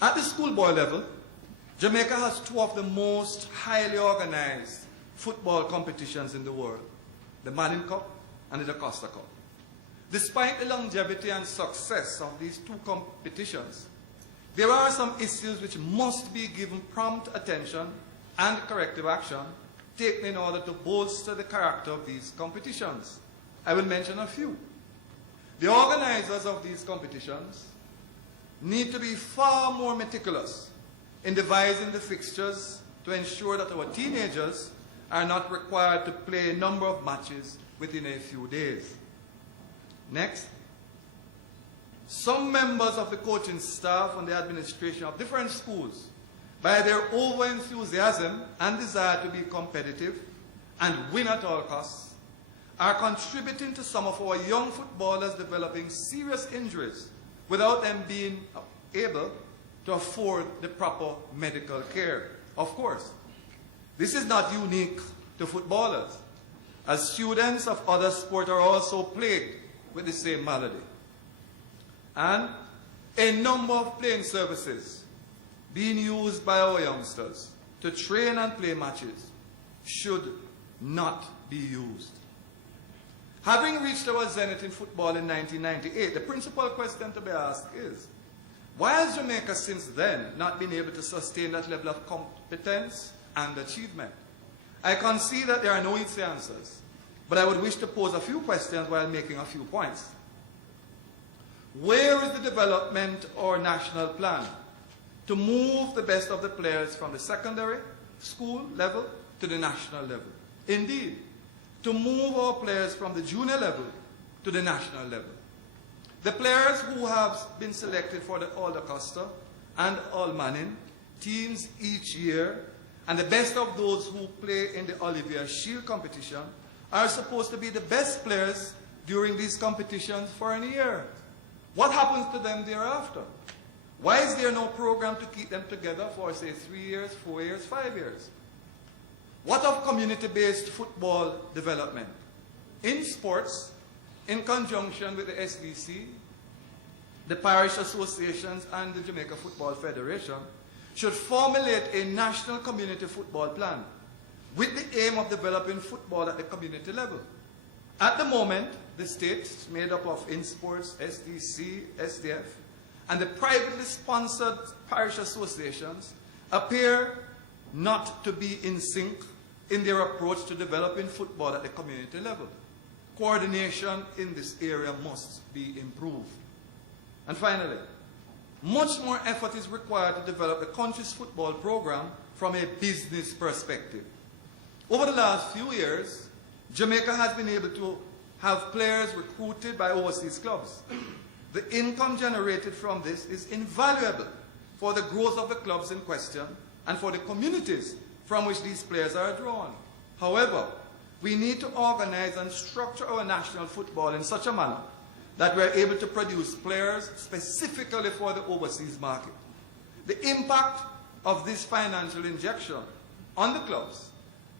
At the schoolboy level, Jamaica has two of the most highly organized football competitions in the world, the Madden Cup and the Costa Cup. Despite the longevity and success of these two competitions, there are some issues which must be given prompt attention and corrective action taken in order to bolster the character of these competitions. I will mention a few. The organizers of these competitions need to be far more meticulous in devising the fixtures to ensure that our teenagers are not required to play a number of matches within a few days. Next, some members of the coaching staff and the administration of different schools, by their over-enthusiasm and desire to be competitive and win at all costs, are contributing to some of our young footballers developing serious injuries without them being able to afford the proper medical care. Of course, this is not unique to footballers, as students of other sports are also plagued with the same malady. And a number of playing services being used by our youngsters to train and play matches should not be used. Having reached our zenith in football in 1998, the principal question to be asked is, why has Jamaica since then not been able to sustain that level of competence and achievement? I concede that there are no easy answers, but I would wish to pose a few questions while making a few points. Where is the development or national plan to move the best of the players from the secondary school level to the national level? Indeed, to move our players from the junior level to the national level. The players who have been selected for the All Costa and All Manning teams each year, and the best of those who play in the Olivier Shield competition, are supposed to be the best players during these competitions for a year. What happens to them thereafter? Why is there no program to keep them together for, say, 3 years, 4 years, 5 years? What of community-based football development? In sports, in conjunction with the SDC, the parish associations, and the Jamaica Football Federation, should formulate a national community football plan with the aim of developing football at the community level. At the moment, the state, made up of InSports, SDC, SDF, and the privately sponsored parish associations appear not to be in sync in their approach to developing football at the community level. Coordination in this area must be improved. And finally, much more effort is required to develop the country's football program from a business perspective. Over the last few years, Jamaica has been able to have players recruited by overseas clubs. The income generated from this is invaluable for the growth of the clubs in question and for the communities from which these players are drawn. However, we need to organize and structure our national football in such a manner that we are able to produce players specifically for the overseas market. The impact of this financial injection on the clubs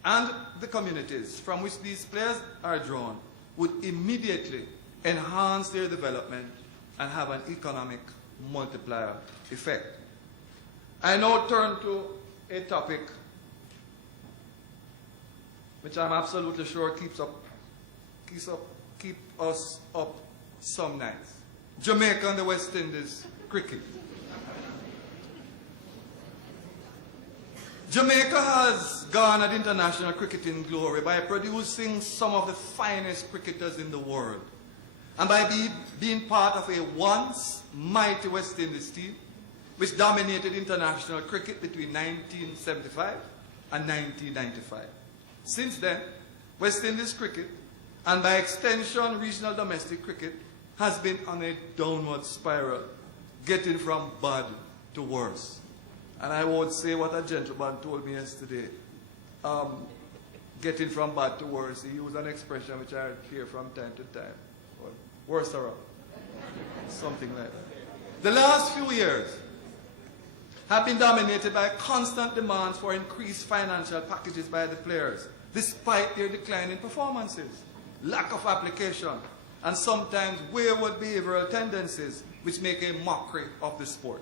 and the communities from which these players are drawn would immediately enhance their development and have an economic multiplier effect. I now turn to a topic which I'm absolutely sure keeps us up some nights. Jamaica and the West Indies cricket. Jamaica has garnered international cricketing glory by producing some of the finest cricketers in the world, and by being part of a once mighty West Indies team which dominated international cricket between 1975 and 1995. Since then, West Indies cricket, and by extension regional domestic cricket, has been on a downward spiral, getting from bad to worse. And I won't say what a gentleman told me yesterday. Getting from bad to worse. He used an expression which I hear from time to time. Worse around. Something like that. The last few years have been dominated by constant demands for increased financial packages by the players, despite their declining performances, lack of application, and sometimes wayward behavioral tendencies which make a mockery of the sport.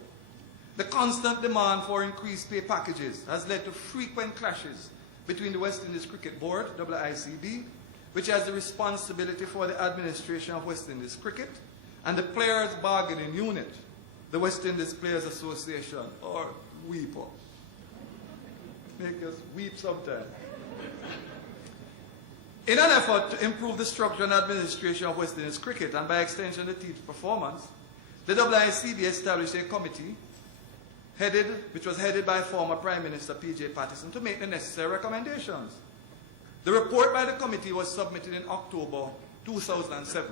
The constant demand for increased pay packages has led to frequent clashes between the West Indies Cricket Board, WICB, which has the responsibility for the administration of West Indies cricket, and the Players Bargaining Unit, the West Indies Players Association, or WEPO. Make us weep sometime. In an effort to improve the structure and administration of West Indies cricket, and by extension the team's performance, the WICB established a committee which was headed by former Prime Minister P.J. Patterson to make the necessary recommendations. The report by the committee was submitted in October 2007.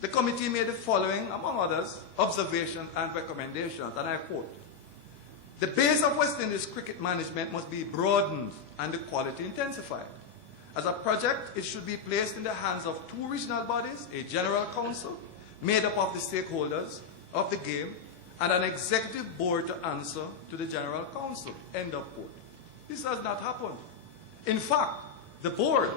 The committee made the following, among others, observations and recommendations, and I quote: "The base of West Indies cricket management must be broadened and the quality intensified. As a project, it should be placed in the hands of two regional bodies, a general council made up of the stakeholders of the game, and an executive board to answer to the general council." End of quote. This has not happened. In fact, the board,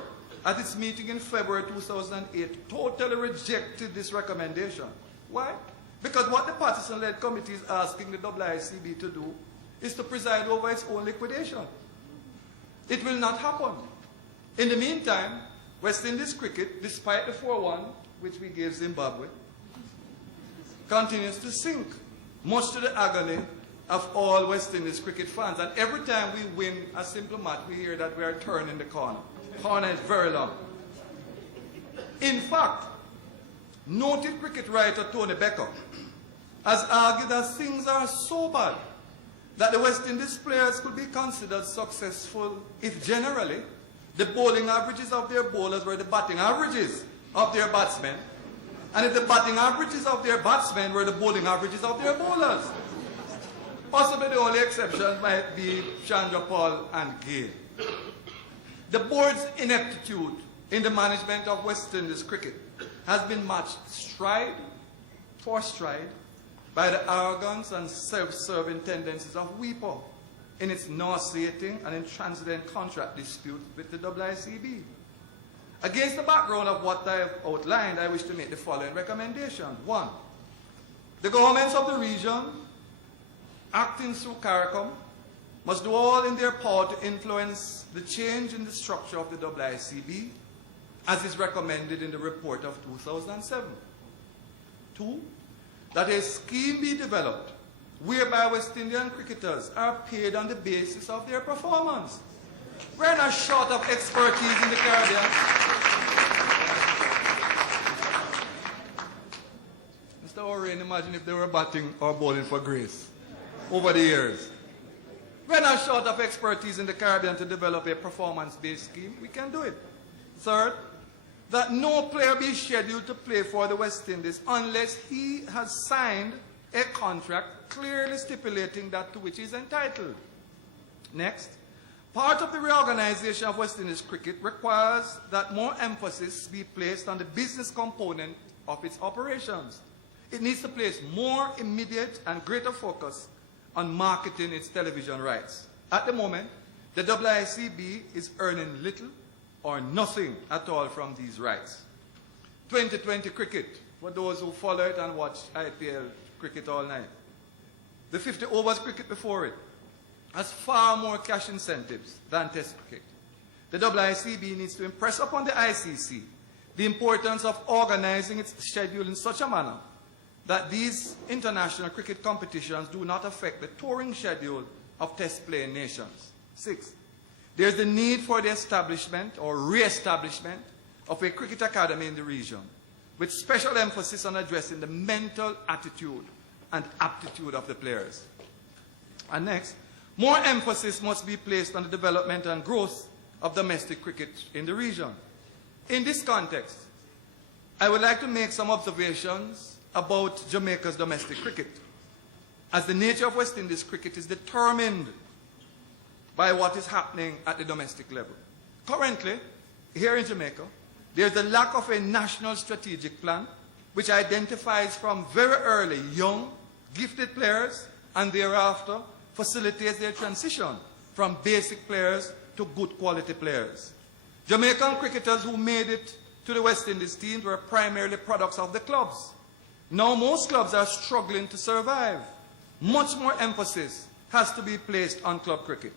at its meeting in February 2008, totally rejected this recommendation. Why? Because what the Patterson-led committee is asking the WICB to do is to preside over its own liquidation. It will not happen. In the meantime, West Indies cricket, despite the 4-1, which we gave Zimbabwe, continues to sink, much to the agony of all West Indies cricket fans. And every time we win a simple match, we hear that we are turning the corner. The corner is very long. In fact, noted cricket writer Tony Becker has argued that things are so bad that the West Indies players could be considered successful if generally the bowling averages of their bowlers were the batting averages of their batsmen, and if the batting averages of their batsmen were the bowling averages of their bowlers. Possibly the only exceptions might be Chandra Paul and Gale. The board's ineptitude in the management of West Indies cricket has been matched stride for stride by the arrogance and self-serving tendencies of WEPO in its nauseating and intransigent contract dispute with the WICB. Against the background of what I have outlined, I wish to make the following recommendations. 1. The governments of the region, acting through CARICOM, must do all in their power to influence the change in the structure of the WICB, as is recommended in the report of 2007. 2. That a scheme be developed whereby West Indian cricketers are paid on the basis of their performance. We're not short of expertise in the Caribbean. Mr. O'Reilly, imagine if they were batting or bowling for grace over the years. We're not short of expertise in the Caribbean to develop a performance-based scheme. We can do it. 3rd, that no player be scheduled to play for the West Indies unless he has signed a contract clearly stipulating that to which he is entitled. Next, part of the reorganization of West Indies cricket requires that more emphasis be placed on the business component of its operations. It needs to place more immediate and greater focus on marketing its television rights. At the moment, the WICB is earning little or nothing at all from these rights. 2020 cricket, for those who follow it and watch IPL cricket all night. The 50 overs cricket before it has far more cash incentives than Test cricket. The WICB needs to impress upon the ICC the importance of organizing its schedule in such a manner that these international cricket competitions do not affect the touring schedule of Test-playing nations. 6. There is the need for the establishment or re-establishment of a cricket academy in the region, with special emphasis on addressing the mental attitude and aptitude of the players. And next, more emphasis must be placed on the development and growth of domestic cricket in the region. In this context, I would like to make some observations about Jamaica's domestic cricket, as the nature of West Indies cricket is determined by what is happening at the domestic level. Currently, here in Jamaica, there's a lack of a national strategic plan which identifies from very early young, gifted players and thereafter facilitates their transition from basic players to good quality players. Jamaican cricketers who made it to the West Indies teams were primarily products of the clubs. Now most clubs are struggling to survive. much more emphasis has to be placed on club cricket.